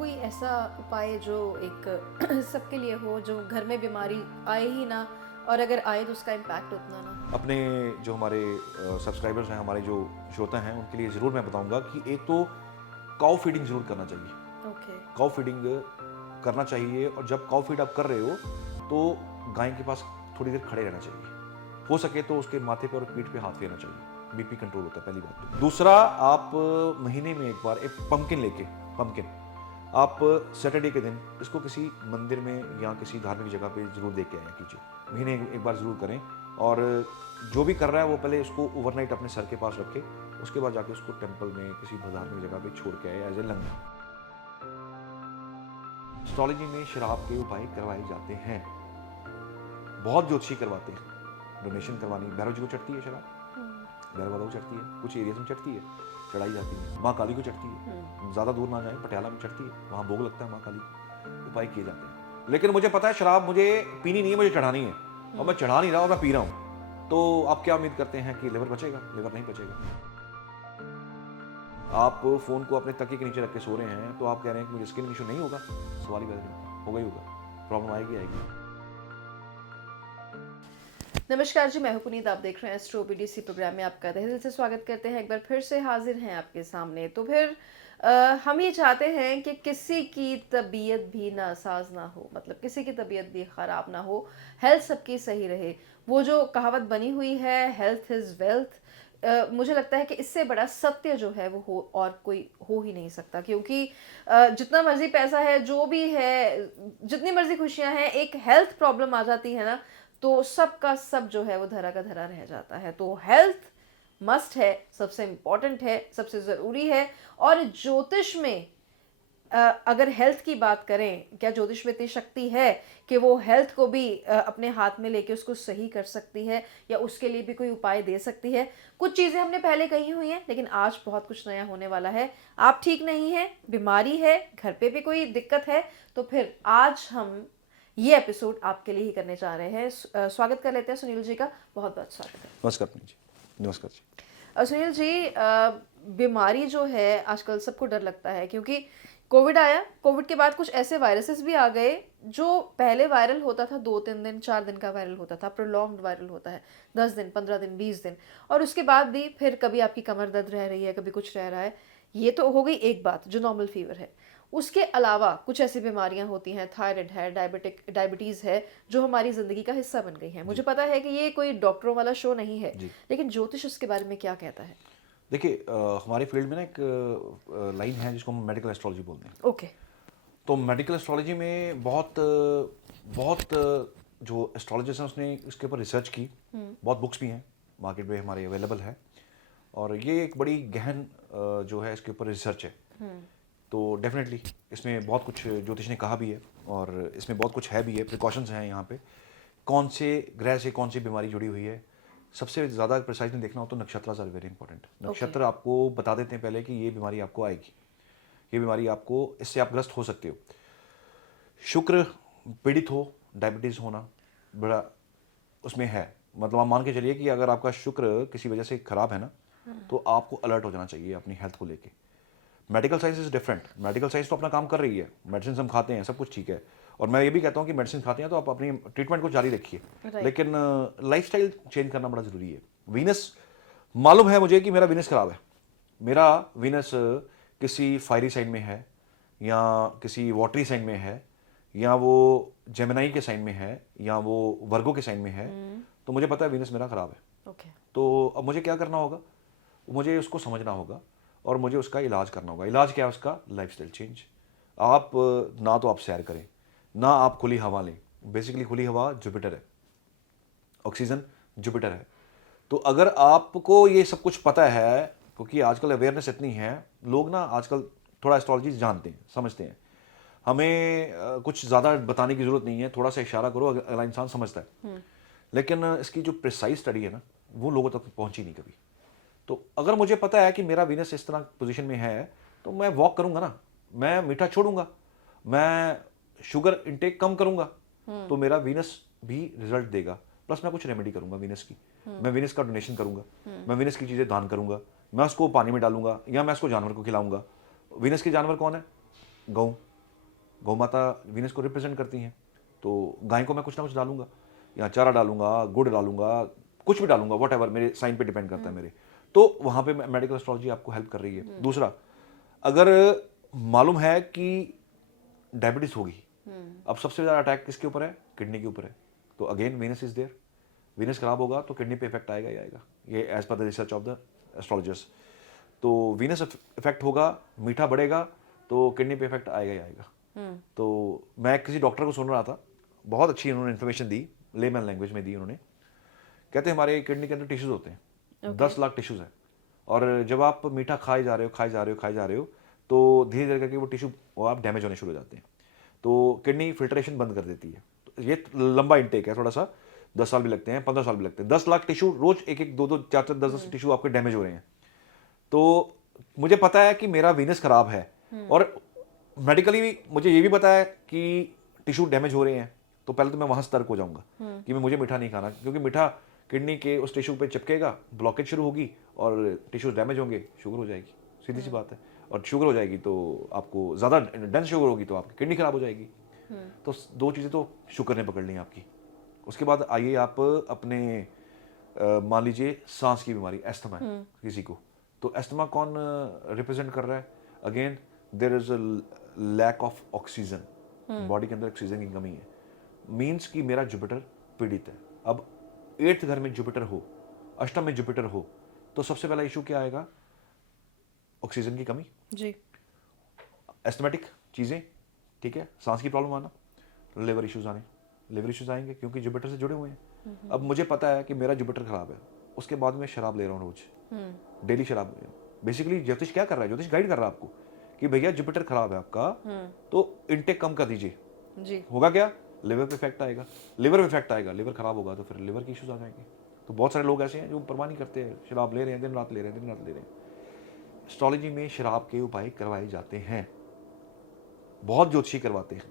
कोई ऐसा उपाय जो एक सबके लिए हो, जो घर में बीमारी आए ही ना, और अगर आए तो उसका इम्पैक्ट उतना ना हो? अपने जो हमारे सब्सक्राइबर्स हैं, हमारे जो श्रोता हैं, उनके लिए ज़रूर मैं बताऊंगा कि एक तो काउ फीडिंग ज़रूर करना चाहिए। ओके। काउ फीडिंग करना चाहिए, और जब काउ फीड आप कर रहे हो तो गाय के पास थोड़ी देर खड़े रहना चाहिए। हो सके तो उसके माथे पे और पीठ पे हाथ फेरना चाहिए, बीपी कंट्रोल होता है, पहली बात। तो दूसरा, आप महीने में एक बार एक पंपकिन लेके, पंपकिन आप सैटरडे के दिन इसको किसी मंदिर में या किसी धार्मिक जगह पे जरूर दे के आया कीजिए। महीने एक बार जरूर करें। और जो भी कर रहा है वो पहले उसको ओवरनाइट अपने सर के पास रखे, उसके बाद जाके उसको टेंपल में किसी धार्मिक जगह पे छोड़ के आए एज ए लंगर। एस्ट्रोलॉजी में शराब के उपाय करवाए जाते हैं, बहुत ज्योतिषी करवाते हैं। डोनेशन करवानी, भैरव जी को चढ़ती है शराब, भैरव बाबा को चढ़ती है, कुछ एरियाज में चढ़ती है, चढ़ाई जाती है। माँ काली को चढ़ती है, ज़्यादा दूर ना जाए, पटियाला में चढ़ती है, वहाँ भोग लगता है माँ काली को, उपाय किए जाते हैं। लेकिन मुझे पता है शराब मुझे पीनी नहीं है, मुझे चढ़ानी है, और मैं चढ़ा नहीं रहा और मैं पी रहा हूँ, तो आप क्या उम्मीद करते हैं कि लिवर बचेगा? लिवर नहीं बचेगा। आप फ़ोन को अपने तकिए के नीचे रख के सो रहे हैं, तो आप कह रहे हैं कि मुझे स्किन इशू नहीं होगा? सवाल ही पैदा नहीं होता, होगा ही होगा, प्रॉब्लम आएगी आएगी। नमस्कार जी, मैं हूं पुनीत। आप देख रहे हैं एस्ट्रो बीडीसी प्रोग्राम में आपका तहे दिल से स्वागत करते हैं। एक बार फिर से हाजिर हैं आपके सामने। तो फिर हम ये चाहते हैं कि किसी की तबीयत भी नासाज ना हो, मतलब किसी की तबीयत भी ख़राब ना हो, हेल्थ सबकी सही रहे। वो जो कहावत बनी हुई है, हेल्थ इज़ वेल्थ, मुझे लगता है कि इससे बड़ा सत्य जो है वो हो और कोई हो ही नहीं सकता। क्योंकि जितना मर्जी पैसा है, जो भी है, जितनी मर्जी खुशियां हैं, एक हेल्थ प्रॉब्लम आ जाती है ना, तो सबका सब जो है वो धरा का धरा रह जाता है। तो हेल्थ मस्ट है, सबसे इम्पोर्टेंट है, सबसे ज़रूरी है। और ज्योतिष में अगर हेल्थ की बात करें, क्या ज्योतिष में इतनी शक्ति है कि वो हेल्थ को भी अपने हाथ में लेके उसको सही कर सकती है, या उसके लिए भी कोई उपाय दे सकती है? कुछ चीज़ें हमने पहले कही हुई हैं, लेकिन आज बहुत कुछ नया होने वाला है। आप ठीक नहीं हैं, बीमारी है, घर पे भी कोई दिक्कत है, तो फिर आज हम ये एपिसोड आपके लिए ही करने जा रहे हैं। स्वागत कर लेते हैं सुनील जी का। बहुत बहुत स्वागत है। नमस्कार पुनीत जी। नमस्कार जी। सुनील जी, बीमारी जो है आजकल सबको डर लगता है, क्योंकि कोविड आया। कोविड के बाद कुछ ऐसे वायरसेस भी आ गए जो पहले वायरल होता था 2-3 दिन 4 दिन का वायरल होता था, प्रोलॉन्ग्ड वायरल होता है 10 दिन 15 दिन 20 दिन, और उसके बाद भी फिर कभी आपकी कमर दर्द रह रही है, कभी कुछ रह रहा है। ये तो हो गई एक बात जो नॉर्मल फीवर है। उसके अलावा कुछ ऐसी बीमारियां होती हैं, थायराइड है, डायबिटीज़ है, जो हमारी ज़िंदगी का हिस्सा बन गई हैं। मुझे जी पता है कि ये कोई डॉक्टरों वाला शो नहीं है, जी। लेकिन ज्योतिष उसके बारे में क्या कहता है? देखिए, हमारे फील्ड में ना एक लाइन है जिसको हम मेडिकल एस्ट्रोलॉजी बोलते हैं। ओके। तो मेडिकल एस्ट्रोलॉजी में बहुत बहुत जो एस्ट्रोलॉजिस्ट हैं उसने इसके ऊपर रिसर्च की, बहुत बुक्स भी हैं मार्केट में हमारे अवेलेबल है। और ये एक बड़ी गहन जो है इसके ऊपर रिसर्च है। तो डेफिनेटली इसमें बहुत कुछ ज्योतिष ने कहा भी है, और इसमें बहुत कुछ है भी है, प्रिकॉशंस हैं यहाँ पे। कौन से ग्रह से कौन सी बीमारी जुड़ी हुई है, सबसे ज़्यादा प्रिसाइजली देखना हो तो नक्षत्र आर वेरी इंपॉर्टेंट। नक्षत्र आपको बता देते हैं पहले कि ये बीमारी आपको आएगी, ये बीमारी आपको, इससे आप ग्रस्त हो सकते हो। शुक्र पीड़ित हो, डायबिटीज़ होना बड़ा उसमें है। मतलब आप मान के चलिए कि अगर आपका शुक्र किसी वजह से खराब है ना, तो आपको अलर्ट हो जाना चाहिए अपनी हेल्थ को लेके। Medical science is different. Medical science तो अपना काम कर रही है, मेडिसिन हम खाते हैं, सब कुछ ठीक है। और मैं ये भी कहता हूँ कि मेडिसिन खाते हैं तो आप अपनी ट्रीटमेंट को जारी रखिए, राइट। लेकिन लाइफस्टाइल चेंज करना बड़ा ज़रूरी है। वीनस, मालूम है मुझे कि मेरा वीनस खराब है, मेरा वीनस किसी फायरी साइन में है, या किसी वाटरी साइन में है, या वो जेमिनाई के साइन में है, या वो वर्गो के साइन में है, तो मुझे पता है वीनस मेरा खराब है। ओके। तो अब मुझे क्या करना होगा? मुझे उसको समझना होगा और मुझे उसका इलाज करना होगा। इलाज क्या है उसका? Lifestyle change. आप ना तो आप सैर करें, ना आप खुली हवा लें। बेसिकली खुली हवा जुपिटर है, ऑक्सीजन जुपिटर है। तो अगर आपको ये सब कुछ पता है, क्योंकि आजकल अवेयरनेस इतनी है, लोग ना आजकल थोड़ा एस्ट्रोलॉजी जानते हैं, समझते हैं। हमें कुछ ज़्यादा बताने की ज़रूरत नहीं है, थोड़ा सा इशारा करो, अगला इंसान समझता है। लेकिन इसकी जो प्रिसाइज स्टडी है ना, वो लोगों तक पहुंची नहीं कभी। तो अगर मुझे पता है कि मेरा वीनस इस तरह पोजीशन में है, तो मैं वॉक करूंगा ना, मैं मीठा छोड़ूंगा, मैं शुगर इंटेक कम करूंगा, तो मेरा वीनस भी रिजल्ट देगा। प्लस मैं कुछ रेमेडी करूंगा वीनस की, मैं वीनस का डोनेशन करूंगा, मैं वीनस की चीज़ें दान करूंगा, मैं उसको पानी में डालूंगा, या मैं उसको जानवर को खिलाऊंगा। वीनस के जानवर कौन है? गऊ, गौ माता वीनस को रिप्रेजेंट करती हैं, तो गाय को मैं कुछ ना कुछ डालूंगा, या चारा डालूंगा, गुड़ डालूंगा, कुछ भी डालूंगा, वट एवर, मेरे साइन पे डिपेंड करता है मेरे। तो वहाँ पे मेडिकल एस्ट्रोलॉजी आपको हेल्प कर रही है। दूसरा, अगर मालूम है कि डायबिटीज होगी, अब सबसे ज़्यादा अटैक किसके ऊपर है? किडनी के ऊपर है। तो again Venus is there, Venus खराब होगा तो किडनी पे इफेक्ट आएगा ही आएगा, ये as per the research of the astrologers. तो वीनस इफेक्ट होगा, मीठा बढ़ेगा तो किडनी पे इफेक्ट आएगा ही आएगा। तो मैं किसी डॉक्टर को सुन रहा था, बहुत अच्छी उन्होंने इन्फॉर्मेशन दी, लेमन लैंग्वेज में दी उन्होंने। कहते हैं हमारे किडनी के अंदर टिश्यूज होते हैं, 10 लाख टिश्यूज हैं, और जब आप मीठा खाए जा रहे हो तो धीरे धीरे करके वो टिश्यू आप डैमेज होने शुरू हो जाते हैं। तो किडनी फिल्ट्रेशन बंद कर देती है। तो ये लंबा इंटेक है थोड़ा सा, 10 साल भी लगते हैं, 15 साल भी लगते हैं। 10 लाख टिश्यू रोज, एक एक, दो दो, चार चार, 10 टिश्यू आपके डैमेज हो रहे हैं। तो मुझे पता है कि मेरा वीनस खराब है, और मेडिकली मुझे ये भी पता है कि टिश्यू डैमेज हो रहे हैं, तो पहले तो मैं वहां सतर्क हो जाऊंगा कि मुझे मीठा नहीं खाना, क्योंकि मीठा किडनी के उस टिश्यू पे चिपकेगा, ब्लॉकेज शुरू होगी और टिश्यूज डैमेज होंगे, शुगर हो जाएगी, सीधी सी बात है। और शुगर हो जाएगी तो आपको ज़्यादा डेंस शुगर होगी तो आपकी किडनी खराब हो जाएगी। तो दो चीज़ें तो शुगर ने पकड़ ली आपकी। उसके बाद आइए आप अपने मान लीजिए सांस की बीमारी, एस्थमा है किसी को, तो एस्थमा कौन रिप्रेजेंट कर रहा है? Again there is a lack of oxygen, body के अंदर ऑक्सीजन की कमी है, मीन्स कि मेरा जुपिटर पीड़ित है। अब 8th घर में जुपिटर हो, अष्टम में जुपिटर हो, तो सबसे पहला इशू क्या आएगा? ऑक्सीजन की कमी जी, एस्थमेटिक चीज़ें, ठीक है, सांस की प्रॉब्लम आना, लिवर इश्यूज आने, लिवर इश्यूज आएंगे क्योंकि जुपिटर से जुड़े हुए हैं। अब मुझे पता है कि मेरा जुपिटर खराब है, उसके बाद मैं शराब ले रहा हूँ रोज, डेली शराब ले रहा हूँ। बेसिकली ज्योतिष क्या कर रहा है? ज्योतिष गाइड कर रहा है आपको कि भैया जुपिटर खराब है आपका, तो इनटेक कम कर दीजिए। जी, होगा क्या? लिवर पे इफेक्ट आएगा, लिवर पे इफेक्ट आएगा, लिवर खराब होगा तो फिर लिवर के इश्यूज आ जाएंगे। तो बहुत सारे लोग ऐसे हैं जो परवाह नहीं करते हैं, शराब ले रहे हैं, दिन रात ले रहे हैं, दिन रात ले रहे हैं। एस्ट्रोलॉजी में शराब के उपाय करवाए जाते हैं, बहुत ज्योतिषी करवाते हैं।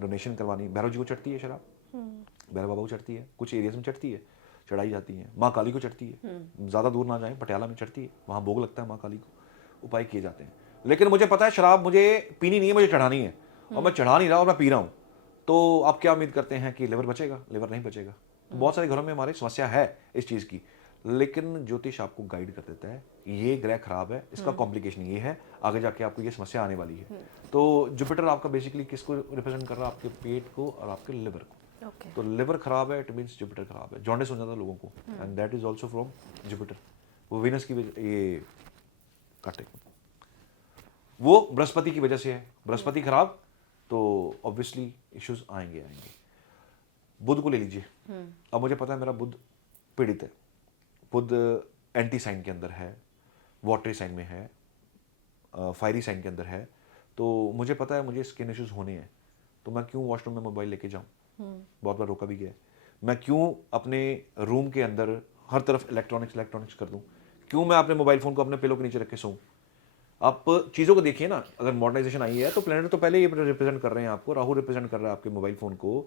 डोनेशन करवानी, भैरव जी को चढ़ती है शराब, भैरव बाबा को चढ़ती है, कुछ एरियाज में चढ़ती है, चढ़ाई जाती है। माँ काली को चढ़ती है, ज़्यादा दूर ना जाएं, पटियाला में चढ़ती है, वहाँ भोग लगता है माँ काली को, उपाय किए जाते हैं। लेकिन मुझे पता है शराब मुझे पीनी नहीं है, मुझे चढ़ानी है, और मैं चढ़ा नहीं रहा और मैं पी रहा हूँ, तो आप क्या उम्मीद करते हैं कि लिवर बचेगा? लिवर नहीं बचेगा। तो बहुत सारे घरों में हमारी समस्या है इस चीज़ की, लेकिन ज्योतिष आपको गाइड कर देता है, ये ग्रह खराब है, इसका कॉम्प्लिकेशन ये है, आगे जाके आपको ये समस्या आने वाली है। तो जुपिटर आपका बेसिकली किसको रिप्रेजेंट कर रहा है? आपके पेट को और आपके लिवर को। ओके, तो लिवर खराब है, इट मीन्स जुपिटर खराब है। जॉन्डिस हो जाता है लोगों को, and that is also from Jupiter. वो वीनस की ये काटे, वो बृहस्पति की वजह से है। बृहस्पति खराब तो ऑब्वियसली इश्यूज आएंगे आएंगे। बुध को ले लीजिए, अब मुझे पता है मेरा बुध पीड़ित है, बुध एंटी साइन के अंदर है, वाटरी साइन में है, फायरी साइन के अंदर है, तो मुझे पता है मुझे स्किन इश्यूज होने हैं, तो मैं क्यों वॉशरूम में मोबाइल लेके जाऊं? बहुत बार रोका भी गया है। मैं क्यों अपने रूम के अंदर हर तरफ इलेक्ट्रॉनिक्स कर दूं? क्यों मैं अपने मोबाइल फोन को अपने पिलो के नीचे रख के सोऊं? आप चीज़ों को देखिए ना, अगर मॉडर्नाइजेशन आई है तो प्लेनेट तो पहले ही रिप्रेजेंट कर रहे हैं आपको, राहु रिप्रेजेंट कर रहा है आपके मोबाइल फोन को।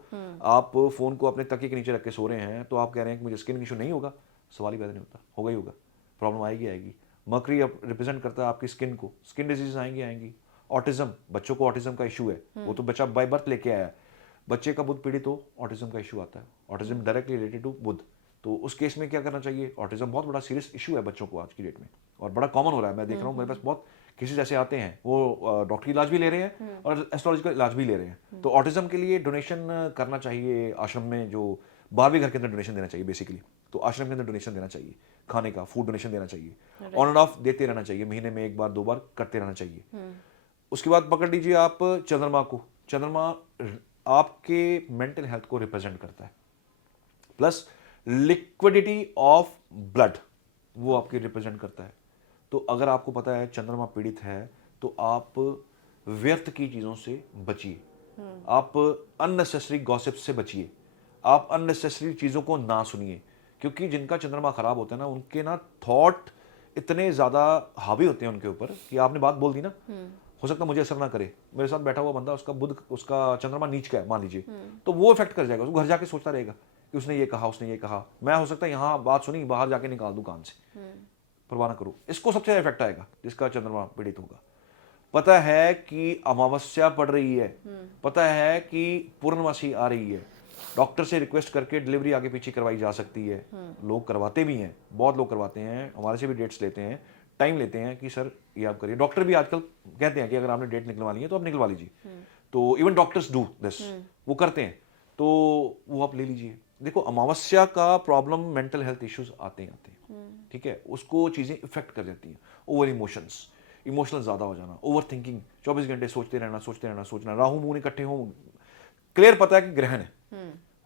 आप फोन को अपने तकिए के नीचे रख के सो रहे हैं, तो आप कह रहे हैं कि मुझे स्किन इशू नहीं होगा। सवाल ही पैदा नहीं होता, होगा ही होगा, प्रॉब्लम आएगी आएगी। मर्करी रिप्रेजेंट करता है आपकी स्किन को, स्किन डिजीज आएंगी आएंगी। ऑटिज्म, बच्चों को ऑटिज्म का इशू है, वो तो बच्चा बाय बर्थ लेके आया है, बच्चे का बुध पीड़ित हो, ऑटिज्म का इशू आता है। ऑटिज्म डायरेक्टली रिलेटेड टू बुध, तो उस केस में क्या करना चाहिए? ऑटिज्म बहुत बड़ा सीरियस इशू है बच्चों को आज की डेट में, और बड़ा कॉमन हो रहा है। मैं देख रहा हूँ मेरे पास बहुत केसेस ऐसे आते हैं, वो डॉक्टरी इलाज भी ले रहे हैं और एस्ट्रोलॉजिकल इलाज भी ले रहे हैं। तो ऑटिज्म के लिए डोनेशन करना चाहिए आश्रम में, जो 12वें घर के अंदर डोनेशन देना चाहिए बेसिकली। तो आश्रम के अंदर डोनेशन देना चाहिए, खाने का, फूड डोनेशन देना चाहिए, ऑन एंड ऑफ देते रहना चाहिए, महीने में 1 बार 2 बार करते रहना चाहिए। उसके बाद पकड़ लीजिए आप चंद्रमा को। चंद्रमा आपके मेंटल हेल्थ को रिप्रेजेंट करता है, प्लस लिक्विडिटी ऑफ ब्लड वो आपकी रिप्रेजेंट करता है। तो अगर आपको पता है चंद्रमा पीड़ित है, तो आप व्यर्थ की चीजों से बचिए, आप अननेसेसरी गॉसिप से बचिए, आप अननेसेसरी चीजों को ना सुनिए, क्योंकि जिनका चंद्रमा खराब होता है ना, उनके ना थॉट इतने ज्यादा हावी होते हैं उनके ऊपर कि आपने बात बोल दी ना, हो सकता है मुझे असर ना करे, मेरे साथ बैठा हुआ बंदा, उसका बुध, उसका चंद्रमा नीच का है मान लीजिए, तो वो इफेक्ट कर जाएगा। उसको घर जाके सोचता रहेगा कि उसने ये कहा, उसने ये कहा, मैं हो सकता है यहाँ बात सुनी, बाहर जाके निकाल दूं कान से। परवाह ना करो, इसको सबसे ज्यादा इफेक्ट आएगा जिसका चंद्रमा पीड़ित होगा। पता है कि अमावस्या पड़ रही है, पता है कि पूर्णमासी आ रही है, डॉक्टर से रिक्वेस्ट करके डिलीवरी आगे पीछे करवाई जा सकती है। लोग करवाते भी हैं, बहुत लोग करवाते हैं, हमारे से भी डेट्स लेते हैं, टाइम लेते हैं कि सर ये आप करिए। डॉक्टर भी आजकल कहते हैं कि अगर आपने डेट निकलवानी है तो आप निकलवा लीजिए। तो इवन डॉक्टर्स डू दिस, वो करते हैं, तो वो आप ले लीजिए। देखो, अमावस्या का प्रॉब्लम मेंटल हेल्थ इश्यूज आते हैं, ठीक है, उसको चीज़ें इफेक्ट कर देती हैं। ओवर इमोशंस, इमोशनल ज़्यादा हो जाना, ओवर थिंकिंग, 24 घंटे सोचते रहना, सोचते रहना, सोचना, राहु मून इकट्ठे हों, क्लियर पता है कि ग्रहण है,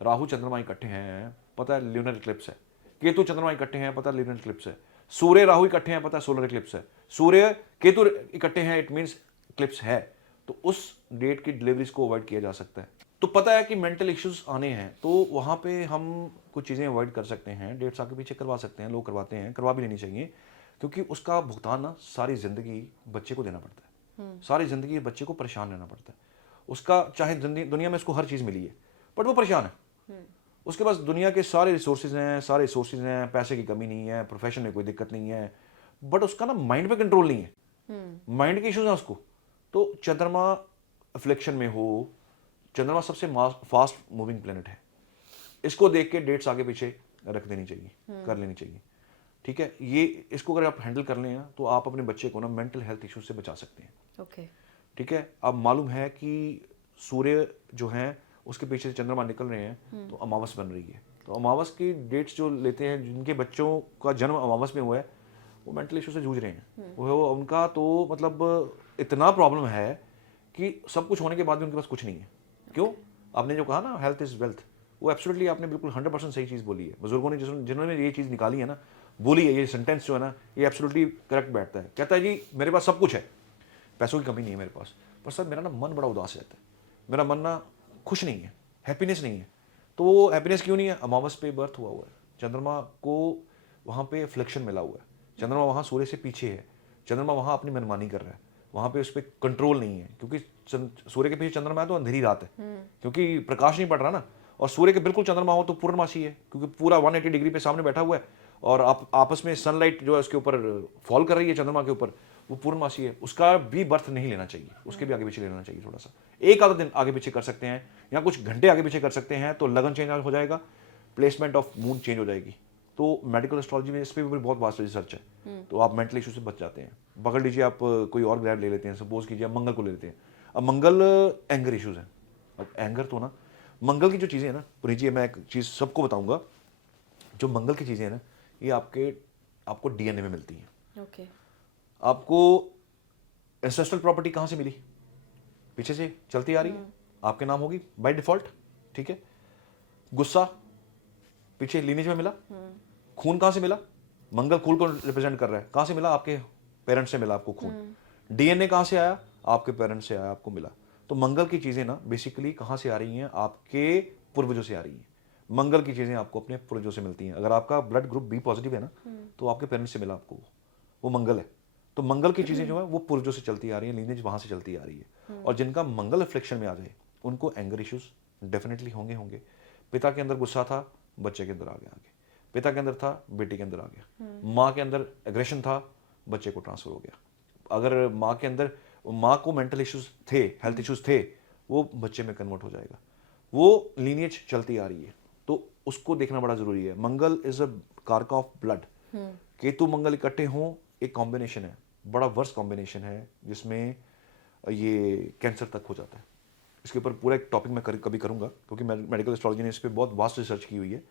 राहु चंद्रमा इकट्ठे हैं, पता है ल्यूनर इक्लिप्स है, केतु चंद्रमा इकट्ठे हैं, पता है ल्यूनर इक्लिप्स है, सूर्य राहु इकट्ठे हैं, पता है सोलर इक्लिप्स है, सूर्य केतु इकट्ठे हैं, इट मीन्स इक्लिप्स है। तो उस डेट की डिलीवरीज को अवॉइड किया जा सकता है। तो पता है कि मेंटल इश्यूज आने हैं, तो वहां पे हम कुछ चीज़ें अवॉइड कर सकते हैं, डेट्स आगे पीछे करवा सकते हैं, लोग करवाते हैं, करवा भी लेनी चाहिए, क्योंकि उसका भुगतान ना सारी जिंदगी बच्चे को देना पड़ता है, सारी जिंदगी बच्चे को परेशान रहना पड़ता है। उसका चाहे दुनिया में उसको हर चीज़ मिली है, बट वो परेशान है। उसके पास दुनिया के सारे रिसोर्सेज हैं, सारे रिसोर्सेज हैं, पैसे की कमी नहीं है, प्रोफेशन में कोई दिक्कत नहीं है, बट उसका ना माइंड पे कंट्रोल नहीं है, माइंड के इश्यूज हैं उसको। तो चंद्रमा अफ्लिक्शन में हो, चंद्रमा सबसे फास्ट मूविंग प्लेनेट है, इसको देख के डेट्स आगे पीछे रख देनी चाहिए, कर लेनी चाहिए, ठीक है। ये इसको अगर आप हैंडल कर लें ना, तो आप अपने बच्चे को ना मेंटल हेल्थ इश्यूज से बचा सकते हैं, ओके। ठीक है। अब मालूम है कि सूर्य जो है उसके पीछे से चंद्रमा निकल रहे हैं, तो अमावस बन रही है। तो अमावस की डेट्स जो लेते हैं, जिनके बच्चों का जन्म अमावस में हुआ है, वो मेंटल इशू से जूझ रहे हैं। वो उनका तो मतलब इतना प्रॉब्लम है कि सब कुछ होने के बाद भी उनके पास कुछ नहीं है। क्यों? आपने जो कहा ना हेल्थ इज वेल्थ, वो एब्सोल्युटली आपने बिल्कुल 100% सही चीज़ बोली है। बुजुर्गों ने जिन्होंने ये चीज़ निकाली है ना, बोली है, ये सेंटेंस जो है ना, ये एब्सोल्युटली करेक्ट बैठता है। कहता है जी मेरे पास सब कुछ है, पैसों की कमी नहीं है मेरे पास, पर सर मेरा ना मन बड़ा उदास रहता है, मेरा मन ना खुश नहीं है, हैप्पीनेस नहीं है। तो वो हैप्पीनेस क्यों नहीं है? अमावस पे बर्थ हुआ हुआ है, चंद्रमा को वहाँ पे फ्लेक्शन मिला हुआ है, चंद्रमा वहाँ सूर्य से पीछे है, चंद्रमा वहाँ अपनी मनमानी कर रहा है, वहाँ पे उस पर कंट्रोल नहीं है, क्योंकि सूर्य के पीछे चंद्रमा है तो अंधेरी रात है, क्योंकि प्रकाश नहीं पड़ रहा ना। और सूर्य के बिल्कुल चंद्रमा हो तो पूर्णमासी है, क्योंकि पूरा 180 डिग्री पे सामने बैठा हुआ है, और आप आपस में सनलाइट जो है उसके ऊपर फॉल कर रही है चंद्रमा के ऊपर, वो पूर्णमासी है। उसका भी बर्थ नहीं लेना चाहिए, उसके भी आगे पीछे लेना चाहिए, थोड़ा सा एक आधा दिन आगे पीछे कर सकते हैं, या कुछ घंटे आगे पीछे कर सकते हैं, तो लगन चेंज हो जाएगा, प्लेसमेंट ऑफ मून चेंज हो जाएगी। तो मेडिकल एस्ट्रोलॉजी में इस पर भी बहुत वास्ट रिसर्च है, तो आप मेंटल इशू से बच जाते हैं। पकड़ लीजिए आप कोई और ग्रह ले लेते हैं, सपोज कीजिए आप मंगल को ले लेते हैं। अब मंगल एंगर इश्यूज हैं, अब एंगर तो ना, मंगल की जो चीज़ें हैं ना पुनीत जी, मैं एक चीज़ सबको बताऊंगा, जो मंगल की चीज़ें हैं ना, ये आपको डीएनए में मिलती हैं। ओके। आपको एंसेस्ट्रल प्रॉपर्टी कहाँ से मिली? पीछे से चलती आ रही है, आपके नाम होगी बाय डिफॉल्ट, ठीक है। गुस्सा पीछे लीनेज में मिला। खून कहाँ से मिला? मंगल खून को रिप्रेजेंट कर रहा है, कहाँ से मिला? आपके पेरेंट्स से मिला आपको खून। डीएनए कहाँ से आया? आपके पेरेंट्स से आया, आपको मिला। तो मंगल की चीजें ना बेसिकली कहाँ से आ रही हैं? आपके पूर्वजों से आ रही हैं। मंगल की चीजें आपको अपने पूर्वजों से मिलती हैं। अगर आपका ब्लड ग्रुप बी पॉजिटिव है ना, तो आपके पेरेंट्स से मिला आपको, वो मंगल है। तो मंगल की चीजें जो है वो पूर्वजों से चलती आ रही है, लीनेज वहां से चलती आ रही है। और जिनका मंगल रिफ्लेक्शन में आ जाए, उनको एंगर इश्यूज डेफिनेटली होंगे। पिता के अंदर गुस्सा था, बच्चे के अंदर आ गया, आगे पिता के अंदर था, बेटी के अंदर आ गया। माँ के अंदर एग्रेशन था, बच्चे को ट्रांसफर हो गया। अगर माँ के अंदर, माँ को मेंटल इश्यूज थे, हेल्थ इश्यूज थे, वो बच्चे में कन्वर्ट हो जाएगा। वो लीनिएज चलती आ रही है, तो उसको देखना बड़ा जरूरी है। मंगल इज अ कारक ऑफ ब्लड। केतु मंगल इकट्ठे हों, एक कॉम्बिनेशन है, बड़ा वर्स्ट कॉम्बिनेशन है, जिसमें ये कैंसर तक हो जाता है। इसके ऊपर पूरा एक टॉपिक मैं कभी करूंगा, क्योंकि मेडिकल एस्ट्रोलॉजी ने इस पर बहुत वास्ट रिसर्च की हुई है।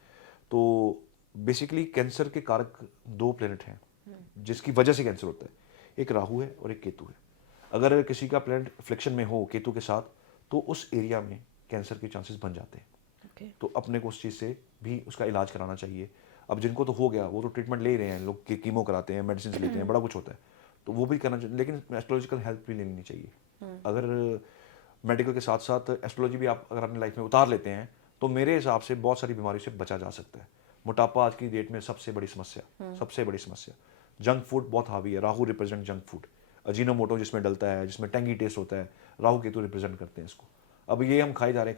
तो बेसिकली कैंसर के कारक 2 प्लेनेट हैं जिसकी वजह से कैंसर होता है, एक राहु है और एक केतु है। अगर किसी का प्लेनेट फ्लिक्शन में हो केतु के साथ, तो उस एरिया में कैंसर के चांसेस बन जाते हैं। तो अपने को उस चीज़ से भी उसका इलाज कराना चाहिए। अब जिनको तो हो गया वो तो ट्रीटमेंट ले ही रहे हैं, लोग कीमो कराते हैं, मेडिसिन लेते हैं, बड़ा कुछ होता है, तो वो भी करना चाहिए। लेकिन एस्ट्रोलॉजिकल हेल्प भी लेनी चाहिए। अगर मेडिकल के साथ साथ एस्ट्रोलॉजी भी आप अगर अपनी लाइफ में उतार लेते हैं, तो मेरे हिसाब से बहुत सारी बीमारियों से बचा जा सकता है। मोटापा आज की डेट में सबसे बड़ी समस्या, सबसे बड़ी समस्या। जंक फूड बहुत हावी है, Rahu represent junk food. Ajinomoto जिसमें डलता है, जिसमें टेंगी टेस्ट होता है, राहु केतु रिप्रेजेंट करते हैं इसको। अब ये हम खाए जा रहे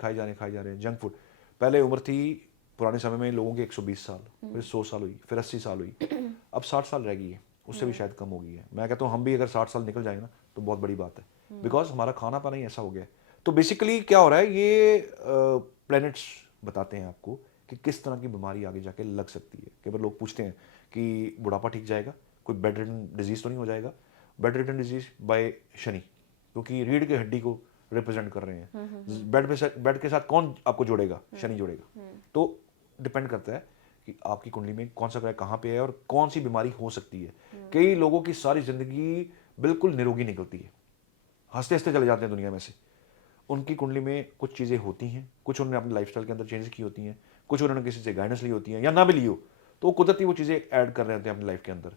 हैं जंक फूड। पहले उम्र थी पुराने समय में लोगों की 120 साल, फिर 100 साल हुई, फिर 80 साल हुई, अब 60 साल रह गई है, उससे भी शायद कम हो गई है। मैं कहता हूँ हम भी अगर 60 साल निकल जाएंगे ना, तो बहुत बड़ी बात है, बिकॉज हमारा खाना पाना ही ऐसा हो गया है। तो बेसिकली क्या हो रहा है, ये प्लैनेट्स बताते हैं आपको कि किस तरह की बीमारी आगे जाके लग सकती है। कई बार लोग पूछते हैं कि बुढ़ापा ठीक जाएगा, कोई बेड रिडन डिजीज तो नहीं हो जाएगा। Bed ridden disease bye Shani, क्योंकि रीढ़ की हड्डी को रिप्रेजेंट कर रहे हैं। बेड के साथ कौन आपको जोड़ेगा? शनि जोड़ेगा। तो डिपेंड करता है कि आपकी कुंडली में कौन सा ग्रह कहाँ पे है और कौन सी बीमारी हो सकती है। कई लोगों की सारी जिंदगी बिल्कुल निरोगी निकलती है, हंसते हंसते चले जाते हैं दुनिया में से। उनकी कुंडली में कुछ चीज़ें होती हैं, कुछ उन्होंने अपनी लाइफस्टाइल के अंदर चेंज की होती हैं, कुछ उन्होंने किसी से गाइडेंस ली होती है या ना भी ली हो, तो वो कुदरती वो चीज़ें ऐड कर रहे होते हैं अपनी लाइफ के अंदर।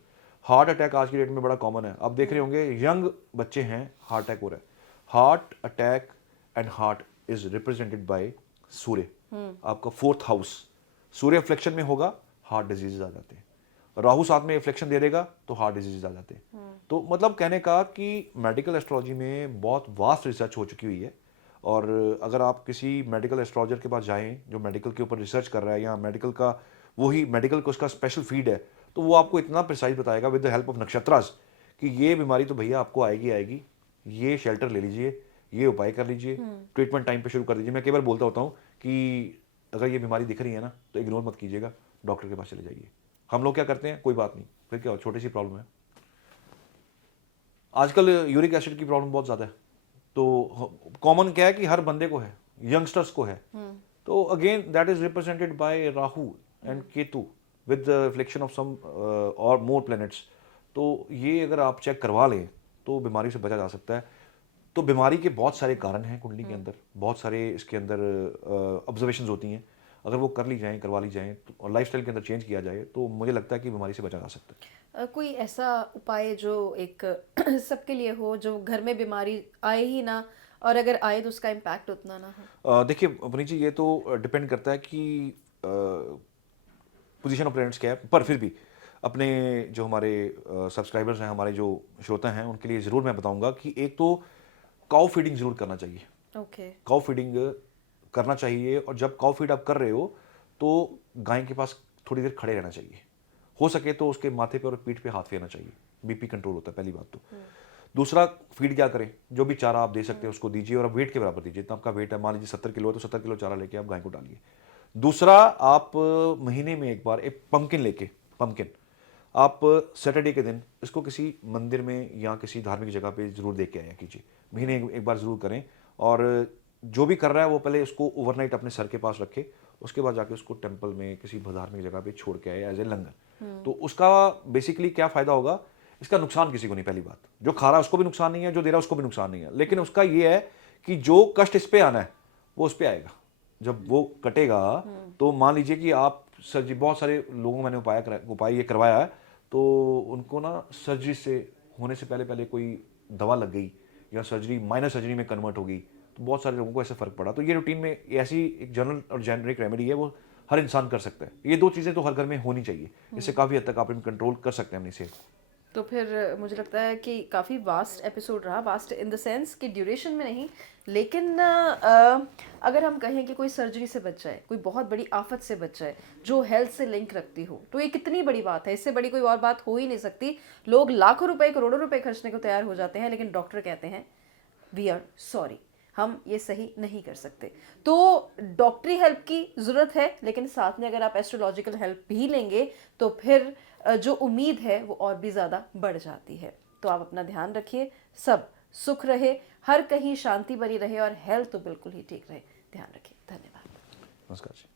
हार्ट अटैक आज की डेट में बड़ा कॉमन है। आप देख रहे होंगे यंग बच्चे हैं, हार्ट अटैक हो रहा है। Heart attack and heart is represented by Surya. आपका 4th हाउस सूर्य फ्लेक्शन में होगा, हार्ट डिजीजेज आ जाते हैं। राहु साथ में फ्लेक्शन दे देगा तो हार्ट डिजीज आ जाते हैं। तो मतलब कहने का कि मेडिकल एस्ट्रोलॉजी में बहुत वास्ट रिसर्च हो चुकी हुई है। और अगर आप किसी मेडिकल एस्ट्रोलॉजर के पास जाएं जो मेडिकल के ऊपर रिसर्च कर रहा है या मेडिकल का वही मेडिकल को उसका स्पेशल फीड है, तो वो आपको इतना प्रिसाइज बताएगा with the help of nakshatras कि ये बीमारी तो भैया आपको आएगी आएगी, ये शेल्टर ले लीजिए, ये उपाय कर लीजिए, ट्रीटमेंट टाइम पे शुरू कर दीजिए। मैं कई बार बोलता होता हूँ कि अगर ये बीमारी दिख रही है ना तो इग्नोर मत कीजिएगा, डॉक्टर के पास चले जाइए। हम लोग क्या करते हैं, कोई बात नहीं, फिर क्या हो, छोटी सी प्रॉब्लम है। आजकल यूरिक एसिड की प्रॉब्लम बहुत ज़्यादा है, तो कॉमन क्या है कि हर बंदे को है, यंगस्टर्स को है। तो again that is represented by Rahu and Ketu with the reflection of some और मोर प्लैनेट्स। तो ये अगर आप चेक करवा लें तो बीमारी से बचा जा सकता है। तो बीमारी के बहुत सारे कारण हैं कुंडली के अंदर, बहुत सारे इसके अंदर ऑब्जर्वेशंस होती हैं। अगर वो कर ली जाएं, करवा ली जाएं तो, और लाइफस्टाइल के अंदर चेंज किया जाए, तो मुझे लगता है कि बीमारी से बचा जा सकता है। कोई ऐसा उपाय जो एक सबके लिए हो, जो घर में बीमारी आए ही ना, और अगर आए तो उसका इम्पैक्ट उतना ना हो? देखिए अपनी जी, ये तो डिपेंड करता है कि पोजीशन ऑफ प्लैनेट्स क्या है, पर फिर भी अपने जो हमारे सब्सक्राइबर्स हैं, हमारे जो श्रोता हैं, उनके लिए ज़रूर मैं बताऊंगा कि एक तो काउ फीडिंग ज़रूर करना चाहिए। ओके। काउ फीडिंग करना चाहिए, और जब काउ फीड आप कर रहे हो तो गाय के पास थोड़ी देर खड़े रहना चाहिए। हो सके तो उसके माथे पे और पीठ पे हाथ फेरना चाहिए, बीपी कंट्रोल होता है, पहली बात तो। दूसरा, फीड क्या करें, जो भी चारा आप दे सकते हैं उसको दीजिए, और आप वेट के बराबर दीजिए। इतना आपका वेट है, मान लीजिए 70 किलो है, तो 70 किलो चारा लेके आप गाय को डालिए। दूसरा, आप महीने में एक बार एक पंपकिन लेके, पंपकिन आप सैटरडे के दिन इसको किसी मंदिर में या किसी धार्मिक जगह पे जरूर देख के आया कीजिए। महीने एक बार जरूर करें। और जो भी कर रहा है वो पहले उसको ओवरनाइट अपने सर के पास रखे, उसके बाद जाके उसको टेंपल में किसी धार्मिक जगह पे छोड़ के आए एज ए लंगर। तो उसका बेसिकली क्या फायदा होगा, इसका नुकसान किसी को नहीं। पहली बात, जो खा रहा है उसको भी नुकसान नहीं है, जो दे रहा है उसको भी नुकसान नहीं है, लेकिन उसका ये है कि जो कष्ट इस पे आना है वो उस पे आएगा। जब वो कटेगा तो मान लीजिए कि आप सर्जरी, बहुत सारे लोगों मैंने उपाय ये करवाया है, तो उनको ना सर्जरी से होने से पहले पहले कोई दवा लग गई या सर्जरी माइनर सर्जरी में कन्वर्ट हो गई, तो बहुत सारे लोगों को ऐसे फर्क पड़ा। तो ये रूटीन में ऐसी एक जनरल और जेनरिक रेमेडी है, वो हर इंसान कर सकता है। ये दो चीज़ें तो हर घर में होनी चाहिए, इससे काफ़ी हद तक आप कंट्रोल कर सकते हैं अपनी सेहत। तो फिर मुझे लगता है कि काफ़ी वास्ट एपिसोड रहा, वास्ट इन द सेंस कि ड्यूरेशन में नहीं, लेकिन अगर हम कहें कि कोई सर्जरी से बच जाए, कोई बहुत बड़ी आफत से बच जाए जो हेल्थ से लिंक रखती हो, तो ये कितनी बड़ी बात है। इससे बड़ी कोई और बात हो ही नहीं सकती। लोग लाखों रुपए, करोड़ों रुपए खर्चने को तैयार हो जाते हैं, लेकिन डॉक्टर कहते हैं वी आर सॉरी, हम ये सही नहीं कर सकते। तो डॉक्टरी हेल्प की ज़रूरत है, लेकिन साथ में अगर आप एस्ट्रोलॉजिकल हेल्प भी लेंगे तो फिर जो उम्मीद है वो और भी ज़्यादा बढ़ जाती है। तो आप अपना ध्यान रखिए, सब सुख रहे, हर कहीं शांति बनी रहे और हेल्थ तो बिल्कुल ही ठीक रहे। ध्यान रखिए। धन्यवाद। नमस्कार जी।